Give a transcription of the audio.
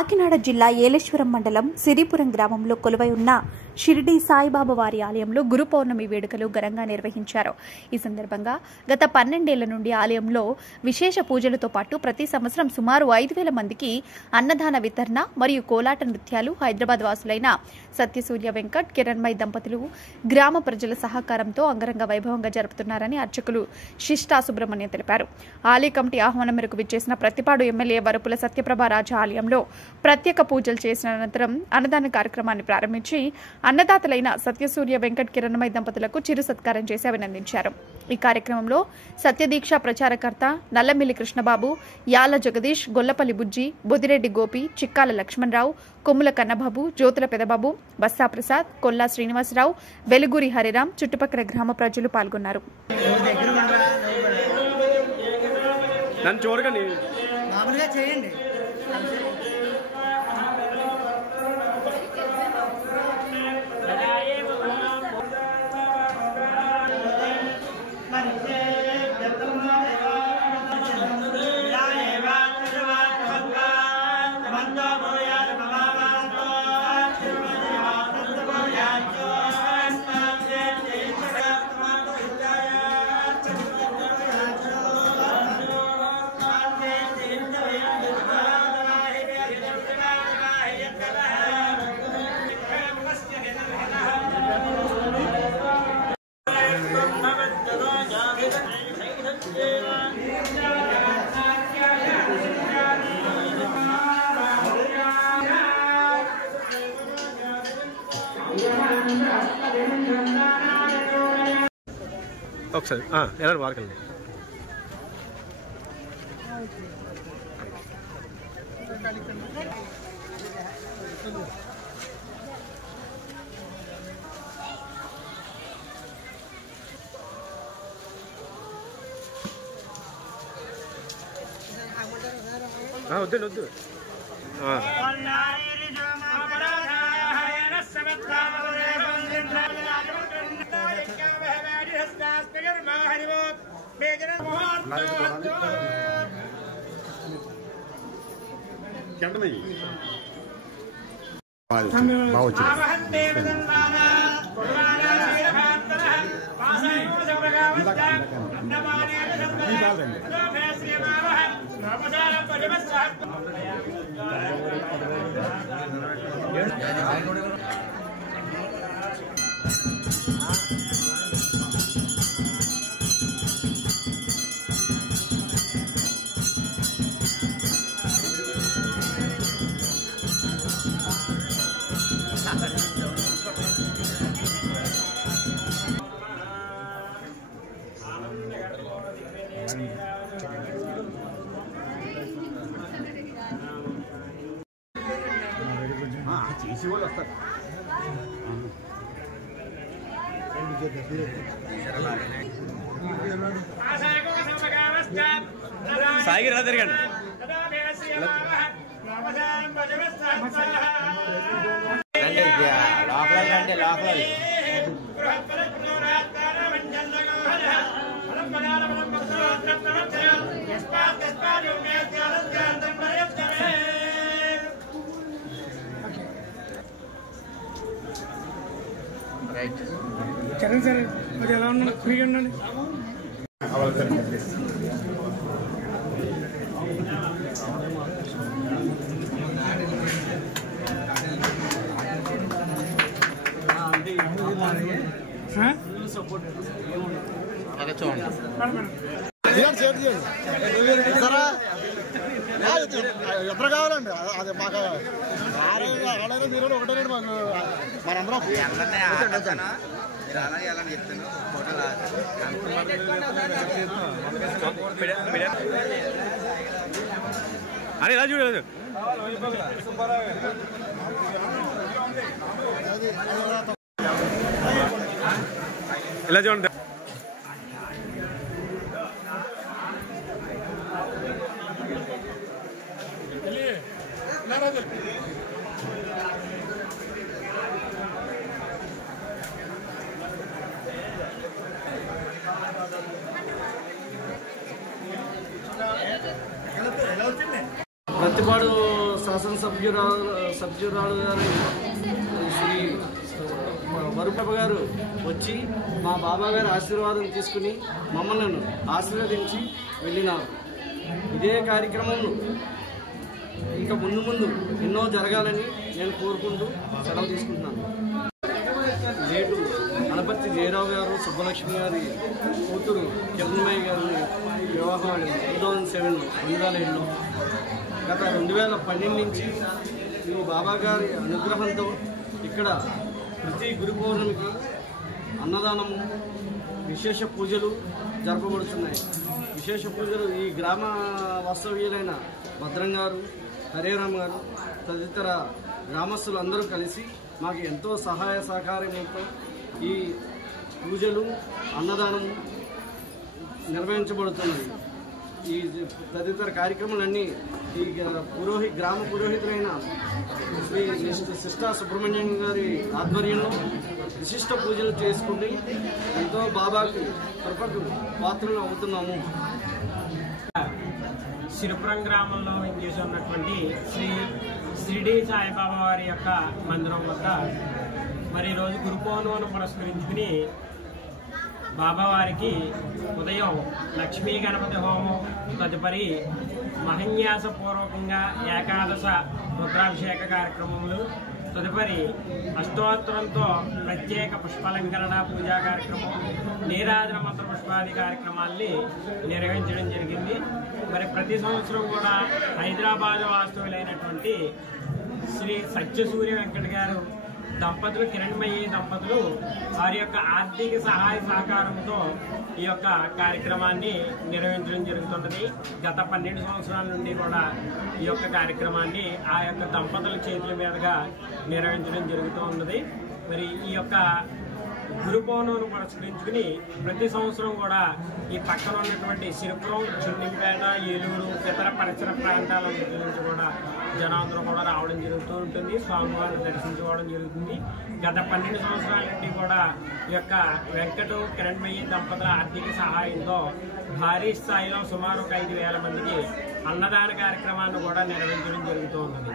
కాకినాడ జిల్లా ఏలేశ్వరం మండలం సిరిపురం గ్రామంలో కొలువై ఉన్న షిరిడి సాయిబాబా వారి ఆలయంలో గురు పౌర్ణమి వేడుకలు ఘనంగా నిర్వహించారు. ఈ సందర్భంగా గత 12 ఏళ్ల నుండి ఆలయంలో విశేష పూజలతో పాటు ప్రతి సంవత్సరం సుమారు 5,000 మందికి అన్నదాన వితరణ మరియు కోలాట నృత్యాలు హైదరాబాద్ వాసులైన సత్యసూర్య వెంకట్ కిరణ్మయ్ దంపతులు గ్రామ ప్రజల సహకారంతో అంగరంగ వైభవంగా జరుపుతున్నారని అర్చకులు శిష్టా సుబ్రహ్మణ్యం తెలిపారు. ఆలయ కమిటీ ఆహ్వానం మేరకు విచ్చేసిన ప్రతిపాడు ఎమ్మెల్యే వరపుల సత్యప్రభారాజు ఆలయంలో ప్రత్యేక పూజలు చేసిన అనంతరం అన్నదాన కార్యక్రమాన్ని ప్రారంభించి అన్నదాతలైన సత్యసూర్య వెంకట్ కిరణ్మయ్ దంపతులకు చిరు సత్కారం చేసి అభినందించారు. ఈ కార్యక్రమంలో సత్యదీక్ష ప్రచారకర్త నల్లమిల్లి కృష్ణబాబు, యాల జగదీష్, గొల్లపల్లి బుజ్జి, బొదిరెడ్డి గోపి, చిక్కాల లక్ష్మణరావు, కొమ్ముల కన్నబాబు, జ్యోతుల పెదబాబు, బస్సా ప్రసాద్, కొల్లా శ్రీనివాసరావు, వెలుగురి హరిరాం, చుట్టుపక్కల గ్రామ ప్రజలు పాల్గొన్నారు. ఒకసారి ఎలా వాడకండి. వద్దండి వద్దు. చేసి వాళ్ళు వస్తారు. సాయికి రా తిరగండి. చరణ్ సార్ మరి ఎలా ఉన్నాడు? ఫ్రీగా ఉండండి. ఎప్పుడు కావాలండి అది మాకు ఆడైనా మీరు ఒకటే మాకు మనందరం అని ఇలా చూడలేదు. ఇలా చూడండి. ప్రతిపాడు సభ్యురాలు గారు శ్రీ వరుపప్ప గారు వచ్చి మా బాబా గారి ఆశీర్వాదం తీసుకుని మమ్మల్ని ఆశీర్వదించి వెళ్ళినారు. ఇదే కార్యక్రమంలో ఇంకా ముందు ఎన్నో జరగాలని నేను కోరుకుంటూ సెలవు తీసుకుంటున్నాను. నేడు గణపతి జయరావు గారు సుబ్బలక్ష్మి గారి కూతురు కిరణ్మయ్య గారిని వివాహం 2007 గత 2012 నుంచి ఈ బాబా గారి అనుగ్రహంతో ఇక్కడ ప్రతి గురు పౌర్ణమికి అన్నదానము విశేష పూజలు జరపబడుతున్నాయి. విశేష పూజలు ఈ గ్రామ వాస్తవ్యులైన భద్రం గారు, హరేరామ్ గారు తదితర గ్రామస్తులు అందరూ కలిసి మాకు ఎంతో సహాయ సహకారంతో ఈ పూజలు అన్నదానము నిర్వహించబడుతున్నది. ఈ తదితర కార్యక్రమాలన్నీ ఈ గ్రామ పురోహితులైన శ్రీ సిస్టా సుబ్రహ్మణ్యం గారి ఆధ్వర్యంలో విశిష్ట పూజలు చేసుకుని ఎంతో బాబాకి కృపకు పాత్రలు అవుతున్నాము. సిరిపురం గ్రామంలో చేసి ఉన్నటువంటి శ్రీ షిరిడి సాయిబాబా వారి యొక్క మందిరం వద్ద మరి ఈరోజు గురు పౌర్ణమిని పురస్కరించుకుని బాబావారికి ఉదయం లక్ష్మీ గణపతి హోమం, తదుపరి మహన్యాసపూర్వకంగా ఏకాదశ రుద్రాభిషేక కార్యక్రమములు, తదుపరి అష్టోత్తరంతో ప్రత్యేక పుష్పాలంకరణ పూజా కార్యక్రమం, నీరాజన మంత్ర పుష్పాది కార్యక్రమాల్ని నిర్వహించడం జరిగింది. మరి ప్రతి సంవత్సరం కూడా హైదరాబాద్ వాస్తవులైనటువంటి శ్రీ సత్యసూర్య వెంకట గారు దంపతులు, కిరణ్మయ్యి దంపతులు వారి యొక్క ఆర్థిక సహాయ సహకారంతో ఈ యొక్క కార్యక్రమాన్ని నిర్వహించడం జరుగుతున్నది. గత 12 సంవత్సరాల నుండి కూడా ఈ యొక్క కార్యక్రమాన్ని ఆ యొక్క దంపతుల చేతుల మీదుగా నిర్వహించడం జరుగుతూ ఉన్నది. మరి ఈ యొక్క గురు పౌర్ణమిని పురస్కరించుకుని ప్రతి సంవత్సరం కూడా ఈ పక్కన ఉన్నటువంటి సిరిపురం, చున్నింపేట, ఏలూరు ఇతర పరిసర ప్రాంతాల నుంచి కూడా జనాందరూ కూడా రావడం జరుగుతూ ఉంటుంది. స్వామివారిని దర్శించుకోవడం జరుగుతుంది. గత 12 సంవత్సరాల నుండి కూడా ఈ యొక్క వెంకట కిరణ్మయ్యి దంపతుల ఆర్థిక సహాయంతో భారీ స్థాయిలో సుమారు 5,000 మందికి అన్నదాన కార్యక్రమాన్ని కూడా నిర్వహించడం జరుగుతూ ఉన్నది.